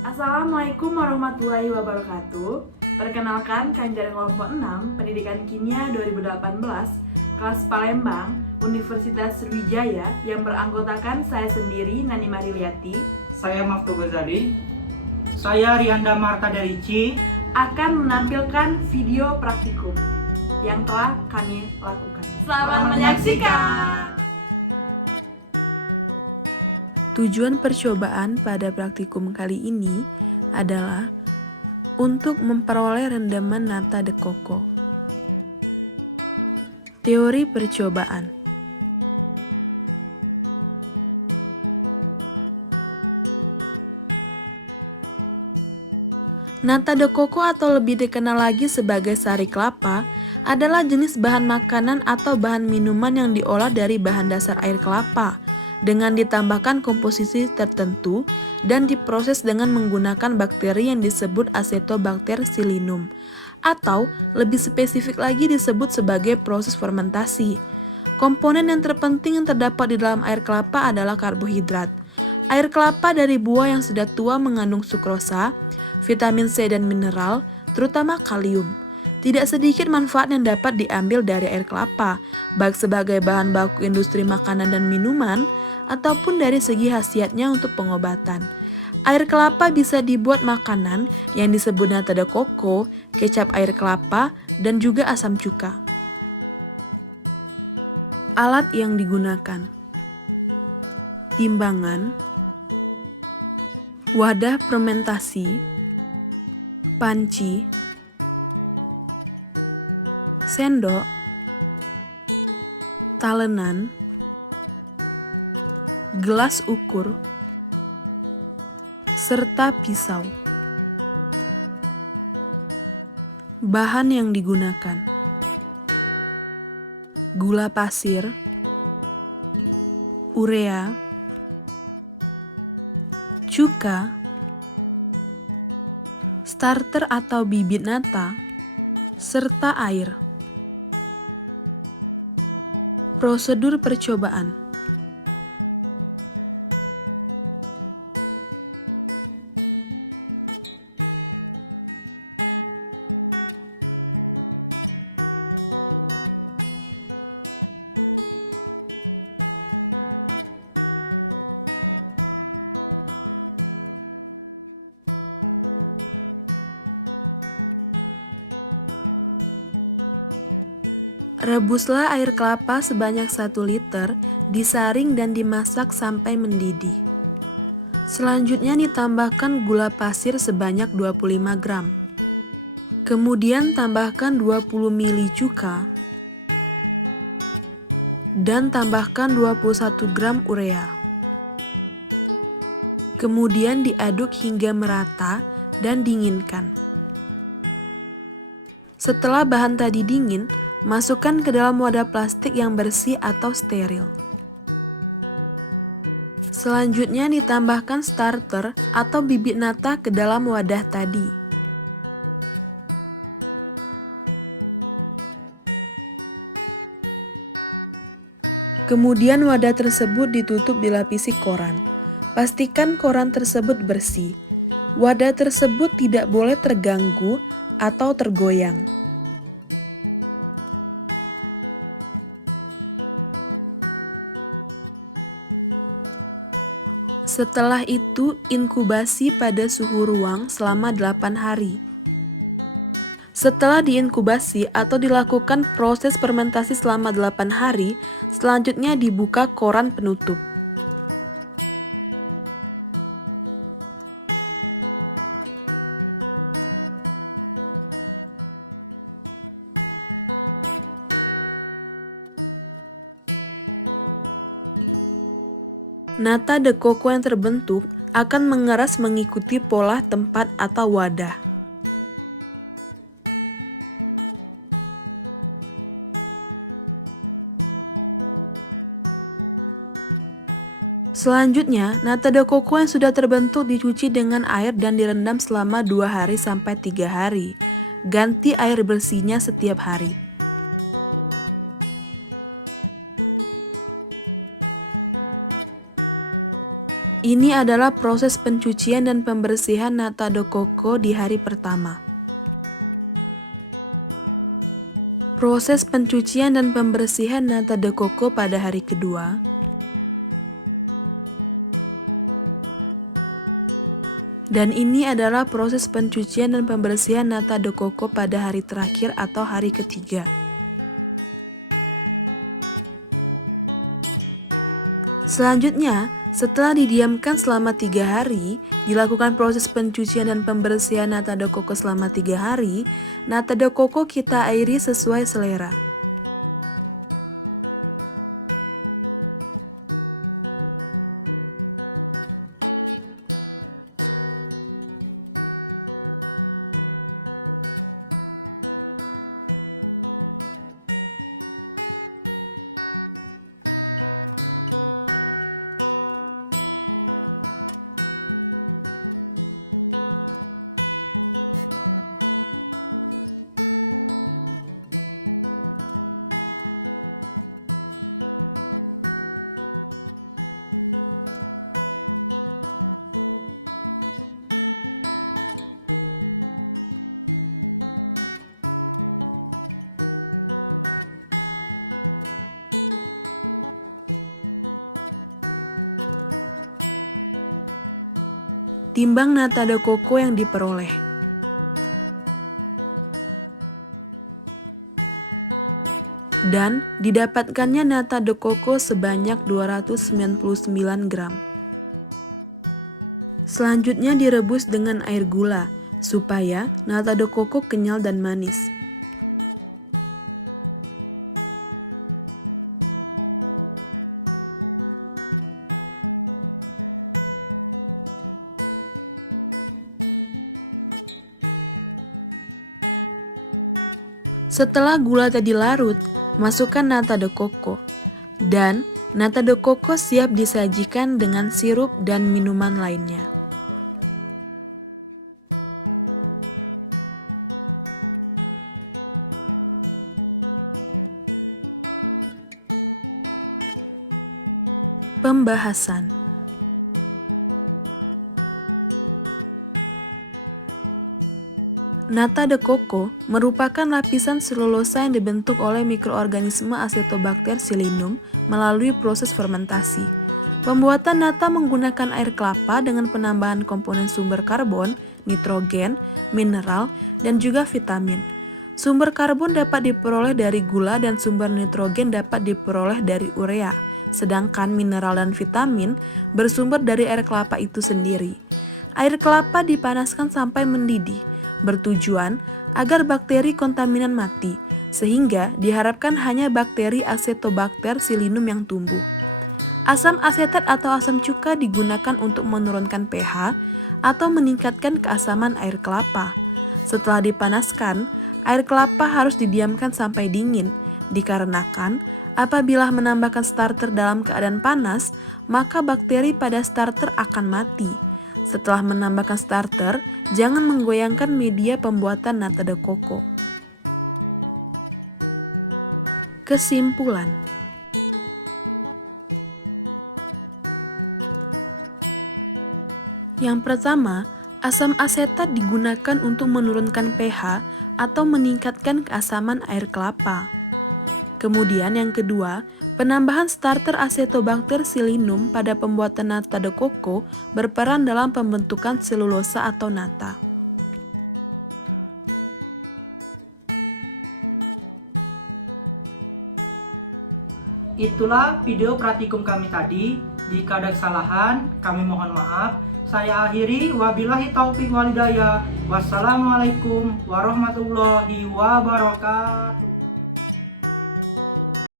Assalamualaikum warahmatullahi wabarakatuh. Perkenalkan, kami dari kelompok 6 Pendidikan Kimia 2018 kelas Palembang, Universitas Sriwijaya yang beranggotakan saya sendiri, Nani Mariliati, Saya Maftu Ghazali. Saya Rianda Marta dari C. akan menampilkan video praktikum yang telah kami lakukan. Selamat menyaksikan! Tujuan percobaan pada praktikum kali ini adalah untuk memperoleh rendaman nata de coco. Teori percobaan. Nata de coco atau lebih dikenal lagi sebagai sari kelapa adalah jenis bahan makanan atau bahan minuman yang diolah dari bahan dasar air kelapa dengan ditambahkan komposisi tertentu dan diproses dengan menggunakan bakteri yang disebut Acetobacter psyllinum atau lebih spesifik lagi disebut sebagai proses fermentasi. Komponen yang terpenting yang terdapat di dalam air kelapa adalah karbohidrat. Air kelapa dari buah yang sudah tua mengandung sukrosa, vitamin C dan mineral, terutama kalium. Tidak sedikit manfaat yang dapat diambil dari air kelapa, baik sebagai bahan baku industri makanan dan minuman, ataupun dari segi khasiatnya untuk pengobatan. Air kelapa bisa dibuat makanan yang disebut nata de coco, kecap air kelapa, dan juga asam cuka. Alat yang digunakan: timbangan, wadah fermentasi, panci, sendok, talenan, gelas ukur, serta pisau. Bahan yang digunakan: gula pasir, urea, cuka, starter atau bibit nata, serta air. Prosedur percobaan. Rebuslah air kelapa sebanyak 1 liter, disaring dan dimasak sampai mendidih. Selanjutnya ditambahkan gula pasir sebanyak 25 gram. Kemudian tambahkan 20 ml cuka dan tambahkan 21 gram urea. Kemudian diaduk hingga merata dan dinginkan. Setelah bahan tadi dingin, masukkan ke dalam wadah plastik yang bersih atau steril. Selanjutnya ditambahkan starter atau bibit nata ke dalam wadah tadi. Kemudian wadah tersebut ditutup dilapisi koran. Pastikan koran tersebut bersih. Wadah tersebut tidak boleh terganggu atau tergoyang. Setelah itu, inkubasi pada suhu ruang selama 8 hari. Setelah diinkubasi atau dilakukan proses fermentasi selama 8 hari, selanjutnya dibuka koran penutup. Nata de coco yang terbentuk akan mengeras mengikuti pola tempat atau wadah. Selanjutnya, nata de coco yang sudah terbentuk dicuci dengan air dan direndam selama 2 hari sampai 3 hari. Ganti air bersihnya setiap hari. Ini adalah proses pencucian dan pembersihan nata de coco di hari pertama. Proses pencucian dan pembersihan nata de coco pada hari kedua. Dan ini adalah proses pencucian dan pembersihan nata de coco pada hari terakhir atau hari ketiga. Selanjutnya, setelah didiamkan selama 3 hari, dilakukan proses pencucian dan pembersihan nata de coco selama 3 hari, nata de coco kita airi sesuai selera. Timbang nata de coco yang diperoleh. Dan didapatkannya nata de coco sebanyak 299 gram. Selanjutnya direbus dengan air gula, supaya nata de coco kenyal dan manis. Setelah gula tadi larut, masukkan nata de coco. Dan nata de coco siap disajikan dengan sirup dan minuman lainnya. Pembahasan. Nata de coco merupakan lapisan selulosa yang dibentuk oleh mikroorganisme Acetobacter psilinum melalui proses fermentasi. Pembuatan nata menggunakan air kelapa dengan penambahan komponen sumber karbon, nitrogen, mineral, dan juga vitamin. Sumber karbon dapat diperoleh dari gula dan sumber nitrogen dapat diperoleh dari urea, sedangkan mineral dan vitamin bersumber dari air kelapa itu sendiri. Air kelapa dipanaskan sampai mendidih, bertujuan agar bakteri kontaminan mati, sehingga diharapkan hanya bakteri Acetobacter psilinum yang tumbuh. Asam asetat atau asam cuka digunakan untuk menurunkan pH atau meningkatkan keasaman air kelapa. Setelah dipanaskan, air kelapa harus didiamkan sampai dingin, dikarenakan apabila menambahkan starter dalam keadaan panas, maka bakteri pada starter akan mati. Setelah menambahkan starter, jangan menggoyangkan media pembuatan nata de coco. Kesimpulan. Yang pertama, asam asetat digunakan untuk menurunkan pH atau meningkatkan keasaman air kelapa. Kemudian yang kedua, penambahan starter Acetobacter psilinum pada pembuatan nata de coco berperan dalam pembentukan selulosa atau nata. Itulah video praktikum kami tadi. Jika ada kesalahan, kami mohon maaf. Saya akhiri, wabillahi taufik walhidayah. Wassalamualaikum warahmatullahi wabarakatuh.